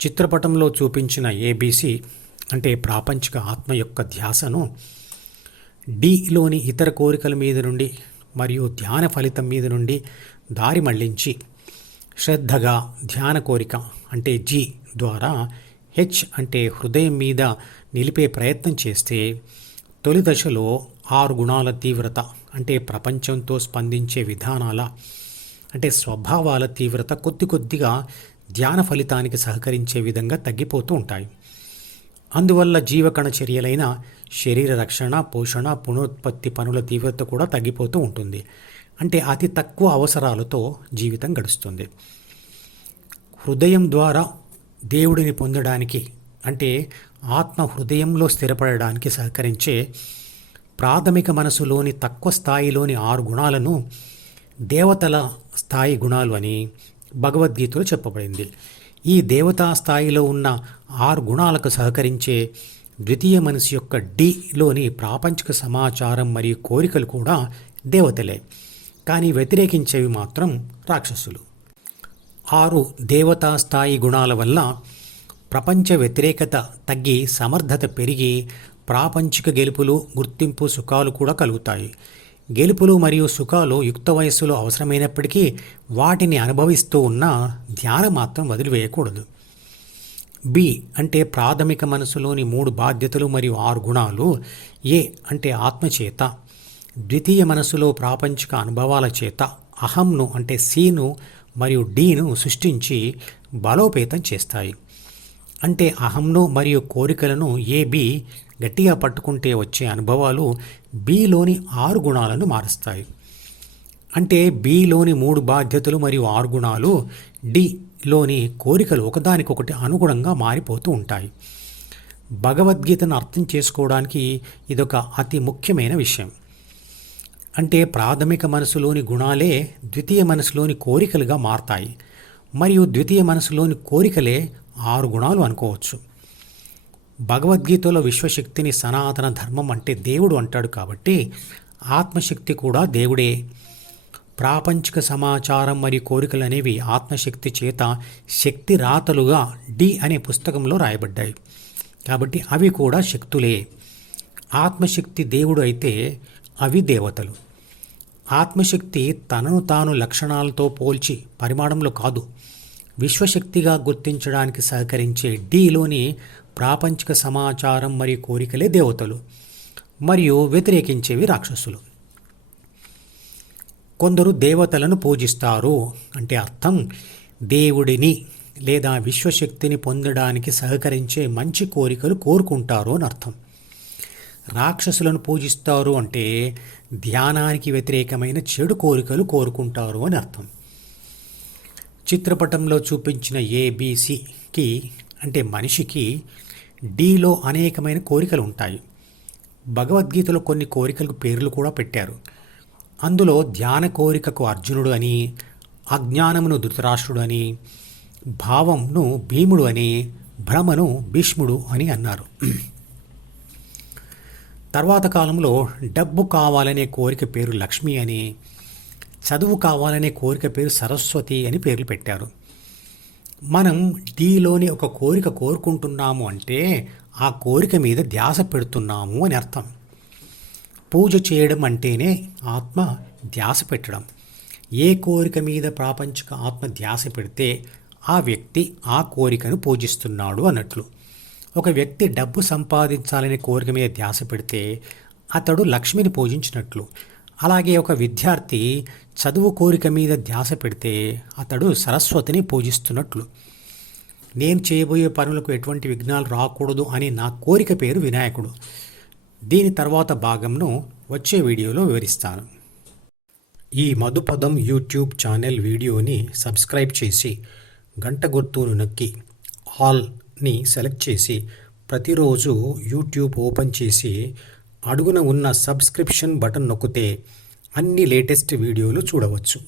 చిత్రపటంలో చూపించిన ఏబీసీ అంటే ప్రాపంచిక ఆత్మ యొక్క ధ్యాసను డిలోని ఇతర కోరికల మీద నుండి మరియు ధ్యాన ఫలితం మీద నుండి దారి మళ్లించి శ్రద్ధగా ధ్యాన కోరిక అంటే జి ద్వారా హెచ్ అంటే హృదయం మీద నిలిపే ప్రయత్నం చేస్తే తొలి దశలో 6 గుణాల తీవ్రత అంటే ప్రపంచంతో స్పందించే విధానాల అంటే స్వభావాల తీవ్రత కొద్దిగా ధ్యాన ఫలితానికి సహకరించే విధంగా తగ్గిపోతూ ఉంటాయి. అందువల్ల జీవకణ చర్యలైన శరీర రక్షణ, పోషణ, పునరుత్పత్తి పనుల తీవ్రత కూడా తగ్గిపోతూ ఉంటుంది. అంటే అతి తక్కువ అవసరాలతో జీవితం గడుస్తుంది. హృదయం ద్వారా దేవుడిని పొందడానికి అంటే ఆత్మ హృదయంలో స్థిరపడడానికి సహకరించే ప్రాథమిక మనసులోని తక్కువ స్థాయిలోని 6 గుణాలను దేవతల స్థాయి గుణాలు అని భగవద్గీతలో చెప్పబడింది. ఈ దేవతా స్థాయిలో ఉన్న 6 గుణాలకు సహకరించే ద్వితీయ మనసు యొక్క డిలోని ప్రాపంచిక సమాచారం మరియు కోరికలు కూడా దేవతలే, కానీ వ్యతిరేకించేవి మాత్రం రాక్షసులు. 6 దేవతా స్థాయి గుణాల వల్ల ప్రపంచ వ్యతిరేకత తగ్గి సమర్థత పెరిగి ప్రాపంచిక గెలుపులు, గుర్తింపు, సుఖాలు కూడా కలుగుతాయి. గెలుపులు మరియు సుఖాలు యుక్త వయస్సులో అవసరమైనప్పటికీ వాటిని అనుభవిస్తూ ఉన్న ధ్యానం మాత్రం వదిలివేయకూడదు. బి అంటే ప్రాథమిక మనసులోని 3 బాధ్యతలు మరియు 6 గుణాలు. ఏ అంటే ఆత్మచేత, ద్వితీయ మనసులో ప్రాపంచిక అనుభవాల చేత అహంను అంటే సీను మరియు డీను సృష్టించి బలోపేతం చేస్తాయి. అంటే అహంను మరియు కోరికలను బి గట్టిగా పట్టుకుంటే వచ్చే అనుభవాలు బిలోని 6 గుణాలను మారుస్తాయి. అంటే బిలోని 3 బాధ్యతలు మరియు 6 గుణాలు డిలోని కోరికలు ఒకదానికొకటి అనుగుణంగా మారిపోతూ ఉంటాయి. భగవద్గీతను అర్థం చేసుకోవడానికి ఇదొక అతి ముఖ్యమైన విషయం. అంటే ప్రాథమిక మనసులోని గుణాలే ద్వితీయ మనసులోని కోరికలుగా మారతాయి మరియు ద్వితీయ మనసులోని కోరికలే 6 గుణాలు అనుకోవచ్చు. భగవద్గీతలో విశ్వశక్తిని సనాతన ధర్మం అంటే దేవుడు అంటాడు కాబట్టి ఆత్మశక్తి కూడా దేవుడే. ప్రాపంచిక సమాచారం మరియు కోరికలు అనేవి ఆత్మశక్తి చేత శక్తి రాతలుగా డి అనే పుస్తకంలో రాయబడ్డాయి కాబట్టి అవి కూడా శక్తులే. ఆత్మశక్తి దేవుడు అయితే అవి దేవతలు. ఆత్మశక్తి తనను తాను లక్షణాలతో పోల్చి పరిమాణంలో కాదు, విశ్వశక్తిగా గుర్తించడానికి సహకరించే డిలోని ప్రాపంచిక సమాచారం మరియు కోరికలే దేవతలు మరియు వ్యతిరేకించేవి రాక్షసులు. కొందరు దేవతలను పూజిస్తారు అంటే అర్థం దేవుడిని లేదా విశ్వశక్తిని పొందడానికి సహకరించే మంచి కోరికలు కోరుకుంటారు అని అర్థం. రాక్షసులను పూజిస్తారు అంటే ధ్యానానికి వ్యతిరేకమైన చెడు కోరికలు కోరుకుంటారు అని అర్థం. చిత్రపటంలో చూపించిన ఏబిసికి అంటే మనిషికి డిలో అనేకమైన కోరికలు ఉంటాయి. భగవద్గీతలో కొన్ని కోరికలకు పేర్లు కూడా పెట్టారు. అందులో ధ్యాన కోరికకు అర్జునుడు అని, అజ్ఞానమును ధృతరాష్ట్రుడు అని, భావంను భీముడు అని, భ్రమను భీష్ముడు అని అన్నారు. తర్వాత కాలంలో డబ్బు కావాలనే కోరిక పేరు లక్ష్మి అని, చదువు కావాలనే కోరిక పేరు సరస్వతి అని పేర్లు పెట్టారు. మనం డిలోని ఒక కోరిక కోరుకుంటున్నాము అంటే ఆ కోరిక మీద ధ్యాస పెడుతున్నాము అని అర్థం. పూజ చేయడం అంటేనే ఆత్మ ధ్యాస పెట్టడం. ఏ కోరిక మీద ప్రాపంచిక ఆత్మ ధ్యాస పెడితే ఆ వ్యక్తి ఆ కోరికను పూజిస్తున్నాడు అన్నట్లు. ఒక వ్యక్తి డబ్బు సంపాదించాలనే కోరిక మీద ధ్యాస పెడితే అతడు లక్ష్మిని పూజించినట్లు. అలాగే ఒక విద్యార్థి చదువు కోరిక మీద ధ్యాస పెడితే అతడు సరస్వతిని పూజిస్తున్నట్లు. నేను చేయబోయే పనులకు ఎటువంటి విఘ్నాలు రాకూడదు అని నా కోరిక పేరు వినాయకుడు. దీని తర్వాత భాగంను వచ్చే వీడియోలో వివరిస్తాను. ఈ మధుపదం యూట్యూబ్ ఛానల్ వీడియోని సబ్స్క్రైబ్ చేసి గంట గుర్తును నొక్కి ఆల్ని సెలెక్ట్ చేసి ప్రతిరోజు యూట్యూబ్ ఓపెన్ చేసి అడుగున ఉన్న సబ్స్క్రిప్షన్ బటన్ నొక్కితే అన్ని లేటెస్ట్ వీడియోలు చూడవచ్చు.